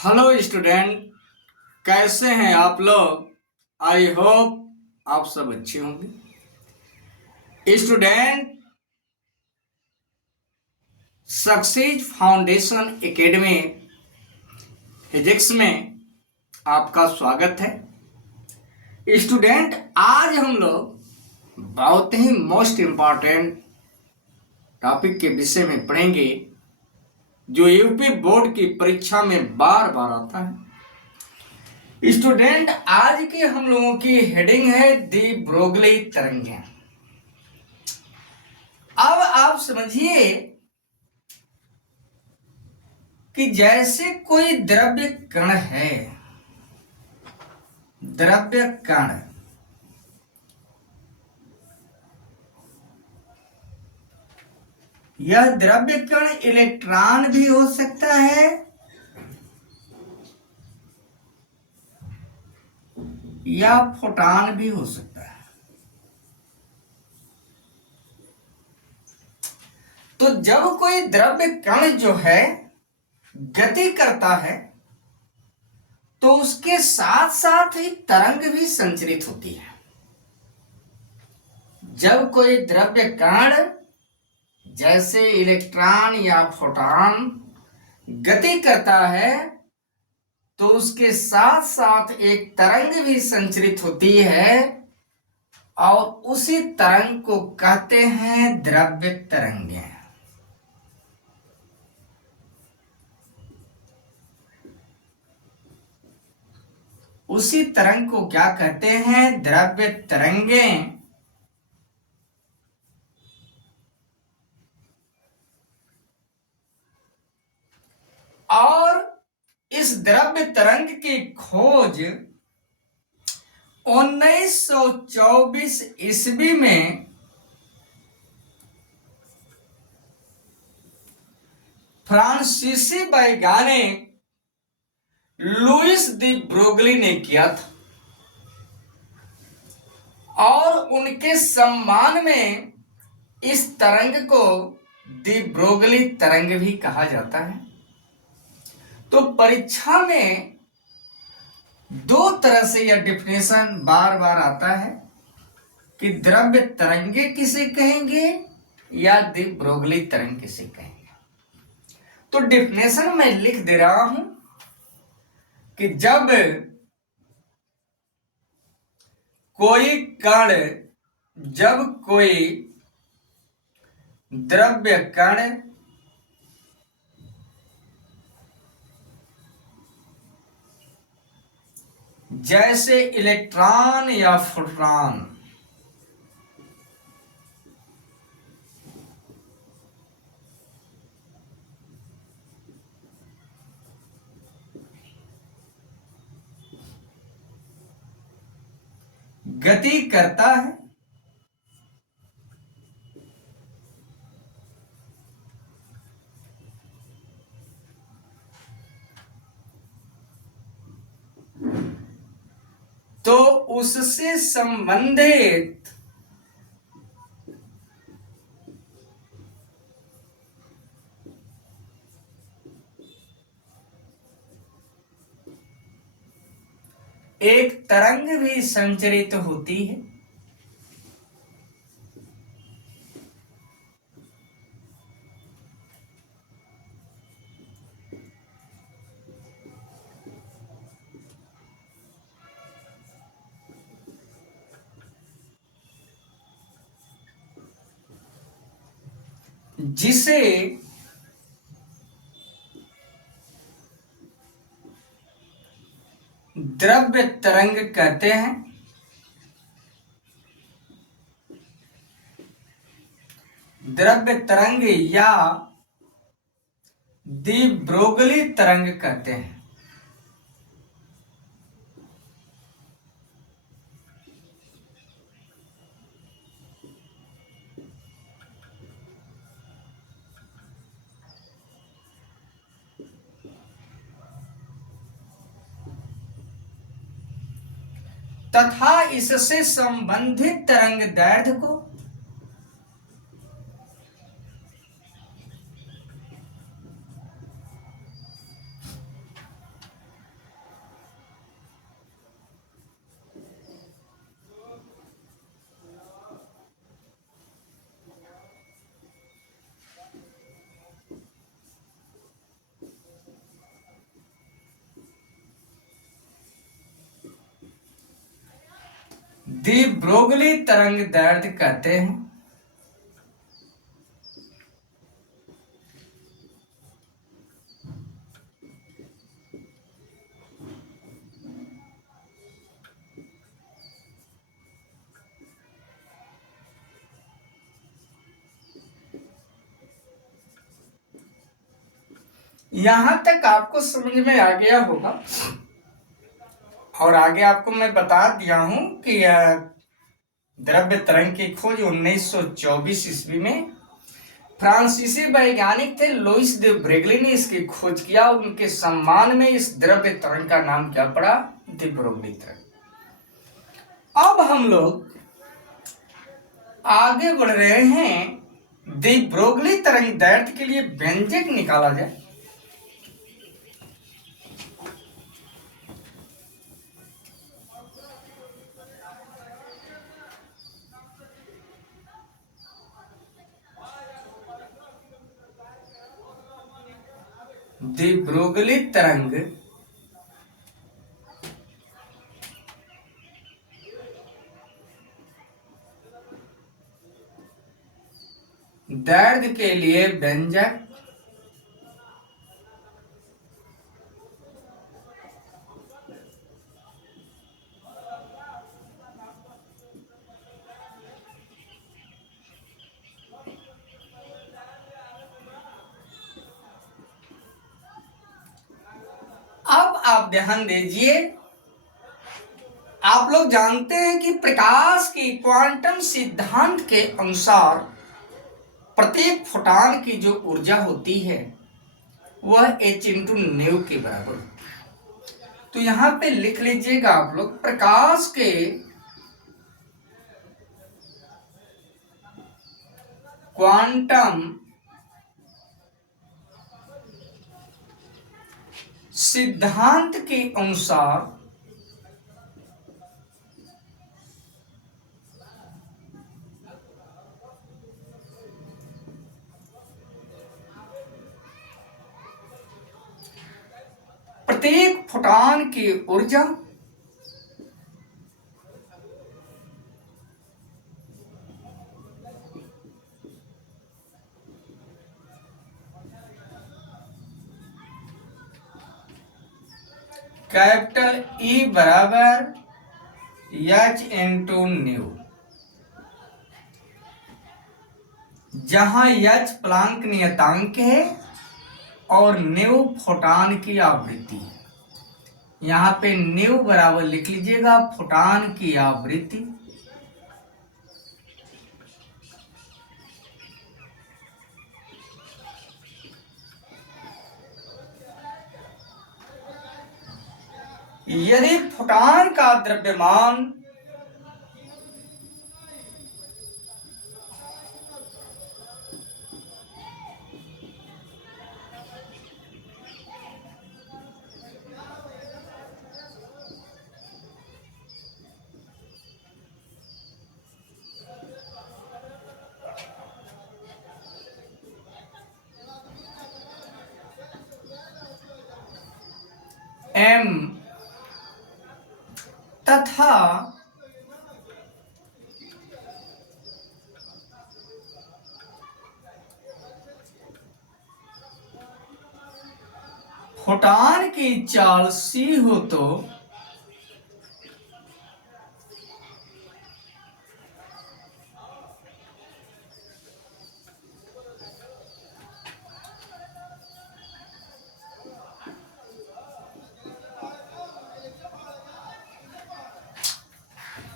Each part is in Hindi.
हेलो स्टूडेंट, कैसे हैं आप लोग। आई होप आप सब अच्छे होंगे। Student, success foundation academy physics में आपका स्वागत है। स्टूडेंट, आज हम लोग बहुत ही मोस्ट इम्पॉर्टेंट टॉपिक के विषय में पढ़ेंगे जो यूपी बोर्ड की परीक्षा में बार बार आता है। स्टूडेंट, आज के हम लोगों की हेडिंग है दी ब्रोगली तरंगे। अब आप समझिए कि जैसे कोई द्रव्य कण है, द्रव्य कण, यह द्रव्य कण इलेक्ट्रॉन भी हो सकता है या फोटॉन भी हो सकता है। तो जब कोई द्रव्य कण जो है गति करता है तो उसके साथ साथ ही तरंग भी संचरित होती है। जब कोई द्रव्य कण जैसे इलेक्ट्रॉन या फोटॉन गति करता है तो उसके साथ साथ एक तरंग भी संचरित होती है और उसी तरंग को कहते हैं द्रव्य तरंगें। उसी तरंग को क्या कहते हैं? द्रव्य तरंगें। और इस द्रव्य तरंग की खोज 1924 ईस्वी में फ्रांसीसी वैज्ञानिक लुइस दी ब्रोगली ने किया था और उनके सम्मान में इस तरंग को दी ब्रोगली तरंग भी कहा जाता है। तो परीक्षा में दो तरह से यह डिफिनेशन बार बार आता है कि द्रव्य तरंगे किसे कहेंगे या दी ब्रोगली तरंग किसे कहेंगे। तो डिफिनेशन मैं लिख दे रहा हूं कि जब कोई द्रव्य कण जैसे इलेक्ट्रॉन या फोटॉन गति करता है तो उससे संबंधित एक तरंग भी संचरित होती है। जिसे द्रव्य तरंग कहते हैं। द्रव्य तरंग या दी ब्रोगली तरंग कहते हैं। तथा इससे संबंधित तरंग दैर्ध्य को दी ब्रोगली तरंग दैर्ध्य कहते हैं। यहां तक आपको समझ में आ गया होगा, और आगे आपको मैं बता दिया हूं कि द्रव्य तरंग की खोज 1924 ईस्वी में फ्रांसीसी वैज्ञानिक थे लुइस दे ब्रेगली ने इसकी खोज किया। उनके सम्मान में इस द्रव्य तरंग का नाम क्या पड़ा? दी ब्रोगली तरंग। अब हम लोग आगे बढ़ रहे हैं। दी ब्रोगली तरंग दैर्ध्य के लिए व्यंजक निकाला जाए। दी ब्रोगली तरंग दैर्ध्य के लिए व्यंजक अब आप ध्यान दीजिए, आप लोग जानते हैं कि प्रकाश की क्वांटम सिद्धांत के अनुसार प्रत्येक फोटॉन की जो ऊर्जा होती है वह h इंटू न्यू के बराबर होती है। तो यहां पे लिख लीजिएगा आप लोग, प्रकाश के क्वांटम सिद्धांत के अनुसार प्रत्येक फोटॉन की ऊर्जा कैपिटल ई बराबर h इंटू न्यू, जहां h प्लांक नियतांक है और न्यू फोटॉन की आवृत्ति है। यहां पे न्यू बराबर लिख लीजिएगा फोटॉन की आवृत्ति, यदि फोटॉन का द्रव्यमान m तथा फोटॉन की चाल c हो तो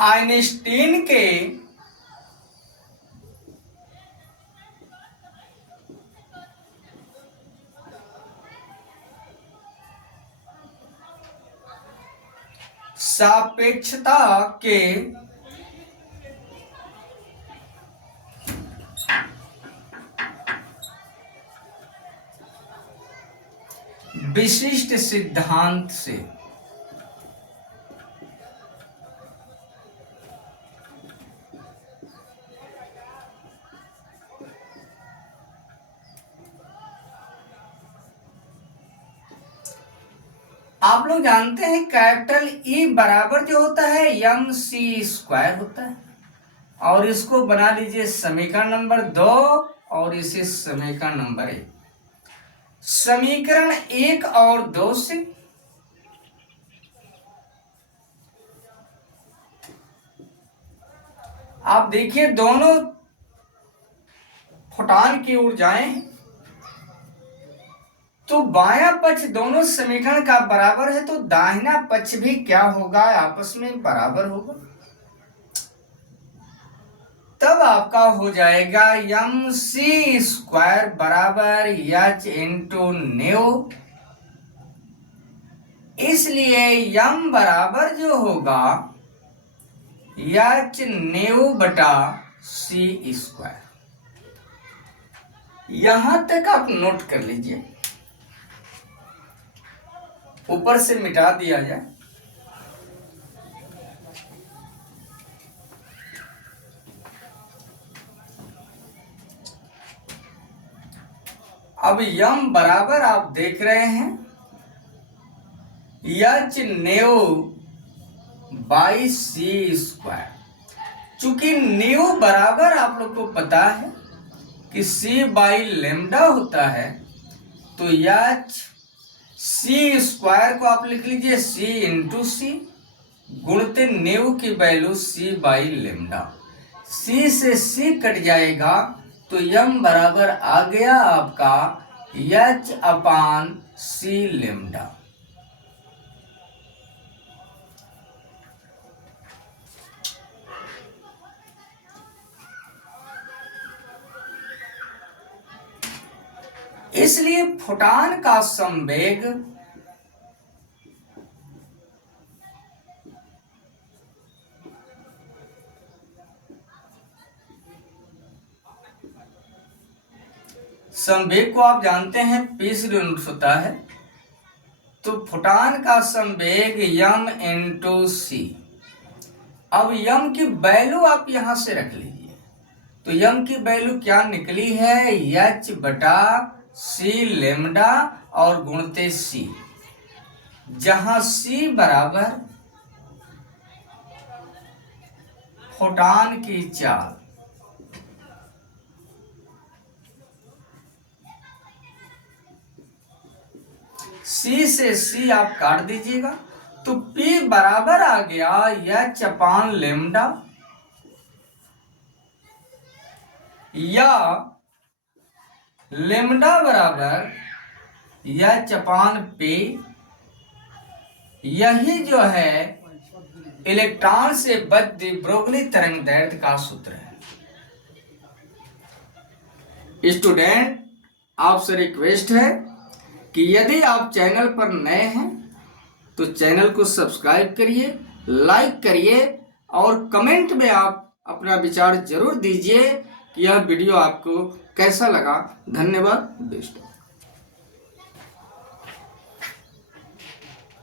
आइंस्टीन के सापेक्षता के विशिष्ट सिद्धांत से आप लोग जानते हैं कैपिटल ई बराबर जो होता है एम सी स्क्वायर होता है, और इसको बना लीजिए समीकरण नंबर 2 और इसे समीकरण नंबर 1। समीकरण 1 और 2 से आप देखिए दोनों फोटान की ऊर्जाएं, तो बायां पक्ष दोनों समीकरण का बराबर है, तो दाहिना पक्ष भी क्या होगा, आपस में बराबर होगा। तब आपका हो जाएगा एम सी स्क्वायर बराबर एच इंटू न्यू। इसलिए यम बराबर जो होगा एच न्यू बटा सी स्क्वायर। यहां तक आप नोट कर लीजिए, ऊपर से मिटा दिया जाए। अब यम बराबर आप देख रहे हैं H nu by C square. चूंकि न्यू बराबर आप लोग को पता है कि सी बाई लेमडा होता है, तो एच सी स्क्वायर को आप लिख लीजिए सी इंटू सी गुणते न्यू की वैल्यू सी बाई लेमडा। सी से सी कट जाएगा, तो यम बराबर आ गया आपका एच अपान सी लेमडा। इसलिए फोटान का संवेग को आप जानते हैं p से डिनोट होता है, तो फोटान का संवेग यम इंटू सी। अब यम की वैल्यू आप यहां से रख लीजिए, तो यम की वैल्यू क्या निकली है, एच बटा सी लेमडा और गुणते सी, जहां सी बराबर फोटान की चाल। सी से सी आप काट दीजिएगा, तो P बराबर आ गया एच अपान लेमडा, या लेमडा बराबर एच अपान P। यही जो है इलेक्ट्रॉन से बद्ध ब्रोगली तरंग दैर्ध्य का सूत्र है। स्टूडेंट, आपसे रिक्वेस्ट है कि यदि आप चैनल पर नए हैं तो चैनल को सब्सक्राइब करिए, लाइक करिए और कमेंट में आप अपना विचार जरूर दीजिए कि यह वीडियो आपको कैसा लगा। धन्यवाद दोस्तों।